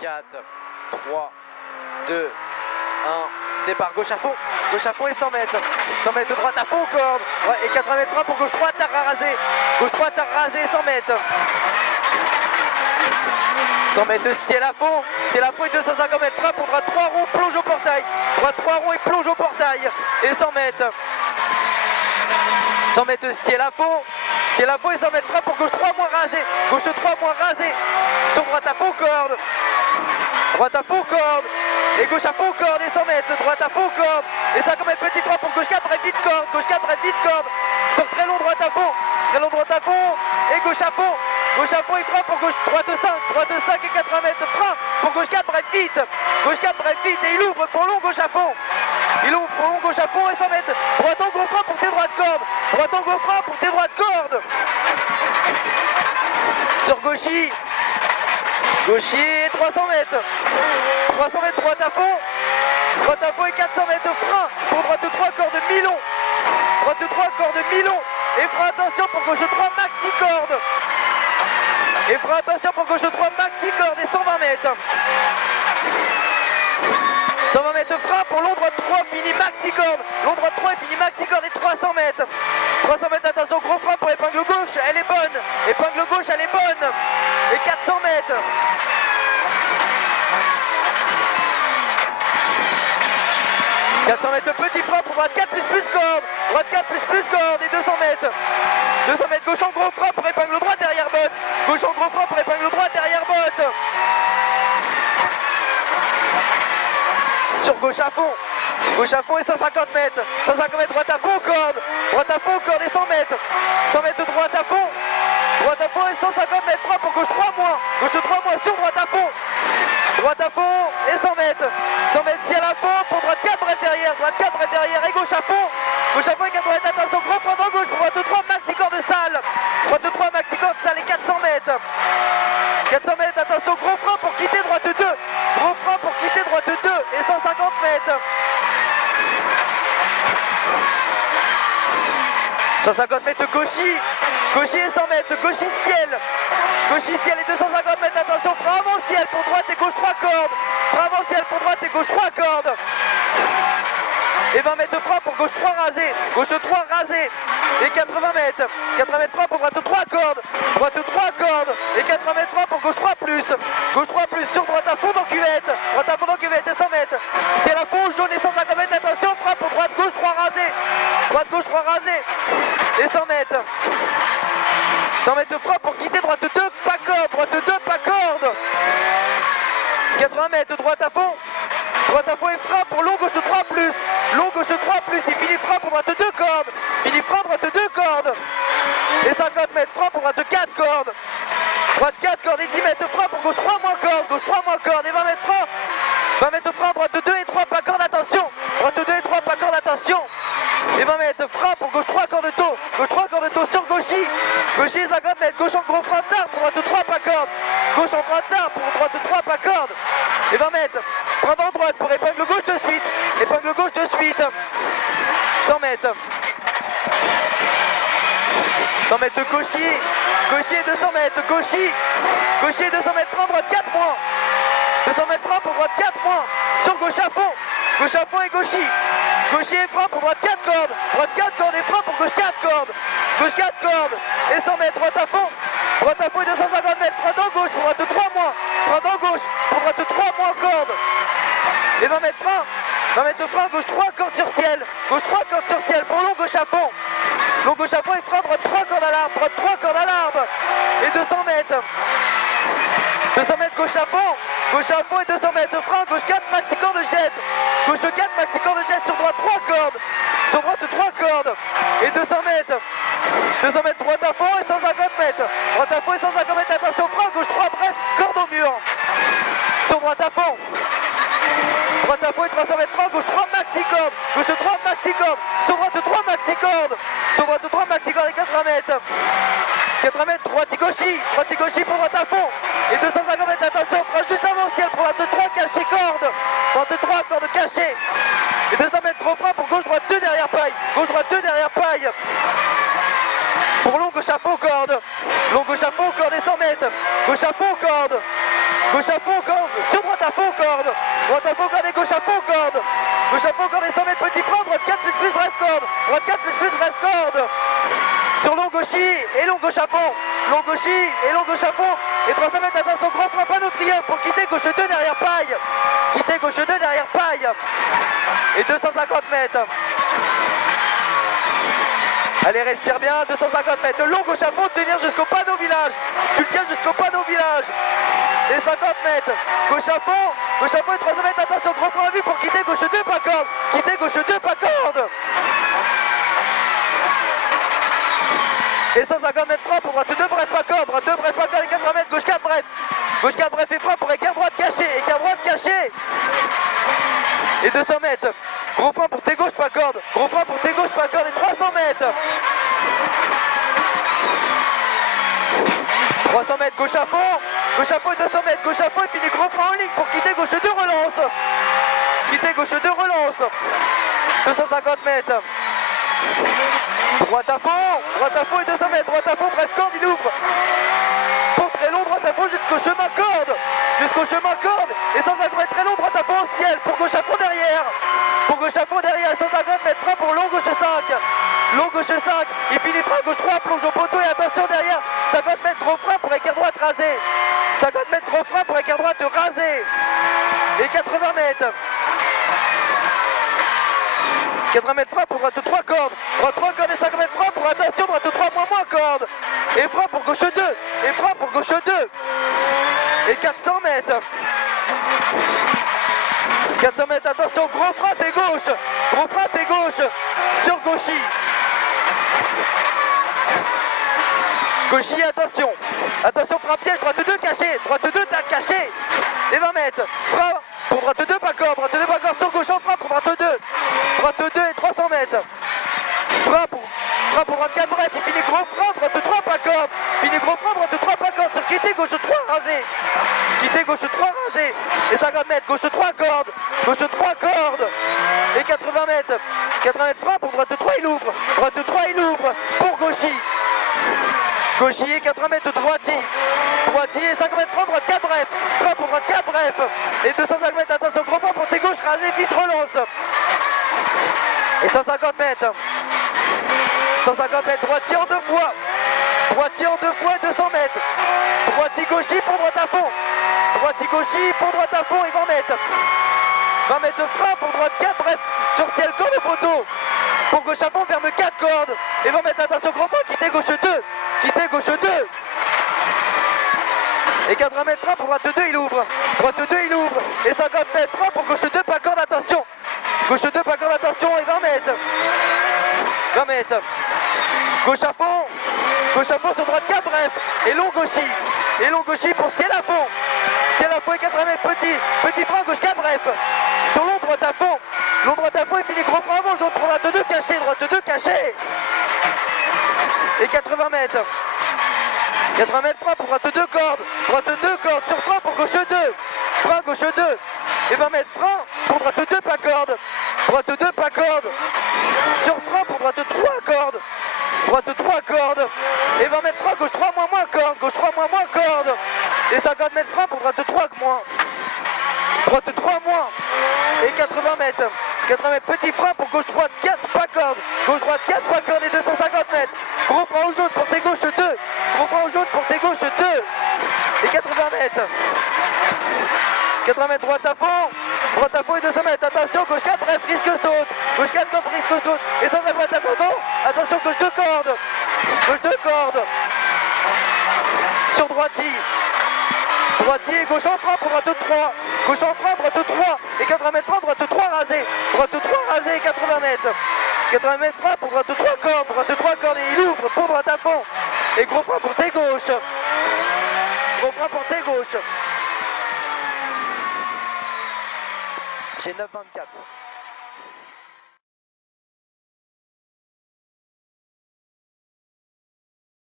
4, 3, 2, 1, départ, gauche à fond et 100 mètres. 100 mètres de droite à fond, corde, ouais, et 80 mètres pour gauche droite, à raser. Gauche droite, à raser, 100 mètres. 100 mètres de ciel à fond et 250 mètres, frappe pour droite 3 ronds, plonge au portail. Droite 3 ronds et plonge au portail. Et 100 mètres. 100 mètres de ciel à fond et 100 mètres, frappe pour gauche 3 moins rasé. Gauche 3 moins rasé. Sur droite à fond, corde. Droite à fond, corde. Et gauche à fond, corde et 100 mètres. Droite à fond, corde. Et 50 mètres, petit frappe pour gauche 4, bref vite corde. Gauche 4, bref vite corde. Sur très long, droite à fond. Très long, droite à fond. Et gauche à fond. Gauche à fond, il frappe pour gauche, droite 5 et 80 mètres, frein pour gauche 4, bref vite. Gauche 4, bref vite et il ouvre pour long, gauche à fond. Il ouvre pour long, gauche à fond et 100 mètres. Droite en gros frein pour tes droites cordes. Droite en gros frein pour tes droites cordes. Sur gauchy. Gauchy, 300 mètres. 300 mètres, droite à fond. Droite à fond et 400 mètres, frein pour droite 3, corde mi-long. Droite 3, corde mi-long. Et frein, attention pour gauche 3, maxi corde. Et frein, attention pour gauche 3, maxi corde et 120 mètres. 120 mètres frein pour long droite 3, fini maxi corde. Long droite 3 et fini maxi corde et 300 mètres. 300 mètres, attention, gros frein pour épingle gauche, elle est bonne. Épingle gauche, elle est bonne. Et 400 mètres. 400 mètres, petit frein pour droite 4 plus corde. Droite 4 plus corde et 200 mètres. 200 mètres, gauche en gros frein pour épingle droite derrière botte. Gauche en gros frein pour épingle droite derrière botte. Sur gauche à fond et 150 mètres. 150 mètres, droite à fond, corde. Droite à fond, corde et 100 mètres. 100 mètres de droite à fond. Droite à fond et 150 mètres, frein pour gauche 3 moins. Gauche 3 moins sur droite à fond. Droite à fond et 100 mètres. 100 mètres ciel à fond pour droite 4 bref derrière. Droite 4 bref derrière et gauche à fond. Gauche à fond et 80 mètres, attention, gros frein dans gauche pour droite 3, maxi corde de salle. Droite 3, maxi corde de salle et 400 mètres. 400 mètres, attention, gros frein pour quitter droite 2. Gros frein pour quitter droite 2 et 150 mètres. 150 mètres gauchy. Gauchy et 100 mètres. Gauchy ciel. Gauchy ciel et 250 mètres. Attention, frein avant ciel pour droite et gauche 3 cordes. Frein avant ciel pour droite et gauche 3 cordes. Et 20 mètres de frein pour gauche 3 rasé. Gauche 3 rasé. Et 80 mètres. 80 mètres frein pour droite 3 cordes. Droite 3 cordes. Et 80 mètres frein pour gauche 3 plus. Gauche 3 plus sur droite à fond dans cuvette. Droite à fond dans cuvette et 100 mètres. Ciel à fond, jaune et 150 mètres. Attention, frein pour droite gauche 3 rasé. Droite gauche 3 rasé. Et 100 mètres. 100 mètres de frein pour quitter droite 2, pas corde. Droite 2, pas corde. 80 mètres, droite à fond. Droite à fond et frein pour long gauche 3 plus. Long gauche 3 plus et fini frein pour droite 2 cordes. Fini frein droite 2 cordes. Et 50 mètres frein pour droite 4 cordes. Droite 4 cordes et 10 mètres de frein pour gauche 3 moins corde. Gauche 3 moins corde et 20 mètres frein. 20 mètres de frein, droite 2 et 3 pas corde, attention. Droite 2 et 3 pas corde, attention. Et 20 mètres frein pour gauche 3 cordes de taux. Gauche 3 cordes de taux sur gauchy. Gauchy 50 mètres. Gauche en gros frein tard pour droite 3 pas corde. Gauche en frein tard pour droite 3 pas corde. Et 20 mètres. Frein dans droite pour épingle gauche de suite. Épingle gauche de suite. 100 mètres. 100 mètres de gauchy. Gauchy et 200 mètres. Gauchy. Gauchy et 200 mètres frein droite 4 points. 200 mètres frein pour droite 4 points. Sur gauche à fond. Gauche à fond et gauchy. Gauchy et frein pour droite 4 cordes. Droite 4 cordes et frein pour gauche 4 cordes. Gauche 4 cordes. Et 100 mètres droite à fond. Droite à fond et 250 mètres. Frein dans gauche pour droite 3 moins. Frein dans gauche pour droite 3 moins corde. Et 20 mètres frein. 20 mètres de frein. Gauche 3 cordes sur ciel. Gauche 3 cordes sur ciel pour long gauche à fond. Long gauche à fond et frein droite 3 cordes à l'arbre. Droite 3 cordes à l'arbre. Et 200 mètres. 200 mètres gauche à fond. Gauche à fond et 200 mètres de frein. Gauche 4 maxi corde de jette. Gauche 4 maxi corde de jette sur droite 3 cordes. Sur droite 3 cordes. Et 200 mètres. 200 mètres droite à fond et 150 mètres. Droite à fond et 150 mètres. Attention frein. Gauche 3 bref. Corde au mur. Sur droite à fond. Droite à fond et 300 mètres frein. Gauche 3 maxi corde. Gauche 3 maxi corde. Sur droite 3 maxi corde. Sur droite 3 maxi corde et 80 mètres. 80 mètres, droite gauchy pour droite à fond. Et 250 mètres, attention, frein juste avant ciel pour droite 3 cachée corde. Droite 3 corde cachée. Et 200 mètres gros frein pour gauche droite 2 derrière paille. Gauche droite 2 derrière paille. Pour long gauche à fond corde. Long gauche à fond corde et 100 mètres. Gauche à fond corde. Gauche à fond corde. droite à fond, corde et gauche à fond, corde. Gauche à fond, corde et 100 mètres, petit frein, droite 4 plus bref corde. Droite 4 plus bref corde. Sur long gauchy et long gauche à fond. Long gauchy et long gauche à fond. Et 300 mètres, attention, grand frein, panneau triangle pour quitter gauche 2 derrière paille. Quitter gauche 2 derrière paille. Et 250 mètres. Allez, respire bien, 250 mètres. Long gauche à fond, tenir jusqu'au panneau village. Tu le tiens jusqu'au panneau village. Et 50 mètres. Gauche à fond et 300 mètres, attention, grand frein à vue pour quitter gauche 2, pas corde. Quitter gauche 2, pas corde. Et 150 mètres frein pour droite 2, bref, pas corde. Droite 2, bref, pas corde et 80 mètres, gauche 4, bref. Gauche 4, bref et frein pour écart droite caché. Écart droite caché. Et 200 mètres. Gros frein pour tes gauches, pas corde. Gros frein pour tes gauches, pas corde. Et 300 mètres. 300 mètres, gauche à fond et 200 mètres, gauche à fond et puis les gros freins en ligne pour quitter gauche 2, relance. Quitter gauche 2, relance. 250 mètres. Droite à fond et 200 mètres, droite à fond, bref, corde, il ouvre. Pour très long, droite à fond jusqu'au chemin corde. Jusqu'au chemin corde. Et 150 mètres très long, droite à fond au ciel. Pour gauche à fond derrière. Pour gauche à fond derrière, 150 mètres, frein pour long gauche 5. Long gauche 5. Il finit frein gauche 3, plonge au poteau et attention derrière. 50 mètres gros frein pour écart droite rasé. 50 mètres gros frein pour écart droite rasé. Et 80 mètres. 80 mètres frein pour droite 3 cordes. Droite 3 cordes et 50 mètres frein pour attention, droite 3 moins corde. Et frein pour gauche 2. Et frein pour gauche 2. Et 400 mètres. 400 mètres, attention, gros frein t'es gauche. Gros frein t'es gauche. Sur gauchy. Gauchy, attention. Attention, frein piège, droite 2 caché. Droite 2 t'as caché. Et 20 mètres. Frein pour droite 2 pas corde. Droite 2 pas corde sur gauche en frein pour droite 2. Droite 2 et 300 mètres. Frein pour droite 4 bref. Il finit gros frein, droite 3 pas corde. Finit gros frein, droite 3 pas corde. Sur quitter gauche 3 rasé. Quitter gauche 3 rasé. Et 50 mètres, gauche 3 cordes. Gauche 3 cordes. Et 80 mètres. 80 mètres frein pour droite 3 il ouvre. Droite 3 il ouvre. Pour gauchy. Gauchy et 80 mètres droitier. Droitier et 50 mètres frein, droite 4 bref. Frein pour droite 4 bref. Et 250 mètres, attention, gros frein pour tes gauches rasé, vite relance. Et 150 mètres. 150 mètres, droitier en 2 fois. Droitier en 2 fois et 200 mètres. Droitier gauchy pour droite à fond. Droitier gauchy pour droite à fond et 20 mètres. 20 mètres frein pour droite 4, bref, sur ciel corde au poteau. Pour gauche à fond, ferme 4 cordes. Et 20 mètres, attention, gros frein, quitter gauche 2. Quitter gauche 2. Et 80 mètres frein pour droite 2, il ouvre. Droite 2, il ouvre. Et 50 mètres frein pour gauche 2, pas corde, attention. Gauche 2, pas corde, attention. Et 20 mètres. 20 mètres. Gauche à fond. Gauche à fond sur droite 4, bref. Et long gauchy. Et long gauchy pour ciel à fond. Ciel à fond et 80 mètres, petit frein, gauche 4, bref. Sur long, droite à fond. Long, droite à fond, il finit gros frein avant, jaune pour droite 2 caché. Droite 2 caché. Et 80 mètres. 80 mètres frein pour droite 2 cordes. Droite 2 cordes sur frein pour gauche 2. Frein gauche 2. Et 20 mètres frein pour droite 2 pas corde. Droite 2 pas corde. Sur frein pour droite 3 cordes. Droite 3 cordes. Et 20 mètres frein gauche 3 moins corde. Gauche 3 moins corde. Et 50 mètres frein pour droite 3 moins. Droite 3 moins. Et 80 mètres. 80 mètres, petit frein pour gauche droite 4 pas corde. Gauche droite 4 pas corde et 250 mètres. Gros frein au jaune pour tes gauches 2. Gros frein au jaune pour tes gauches 2. Et 80 mètres. 80 mètres, droite à fond et 200 mètres. Attention, gauche 4, bref, risque saute. Gauche 4, comme risque saute. Et 150 mètres, attention, gauche 2 cordes. Gauche 2 cordes. Sur droitier. Droitier, gauche en frein pour droite 3. Gauche en frein, droite 3. Et 80 mètres frein, droite 3 rasé. Droite 3 rasé et 80 mètres. 80 mètres frein pour droite 3 cordes. Droite 3 cordes et il ouvre pour droite à fond. Et gros frein pour tes gauches. Gros frein pour tes gauches. J'ai 9,24.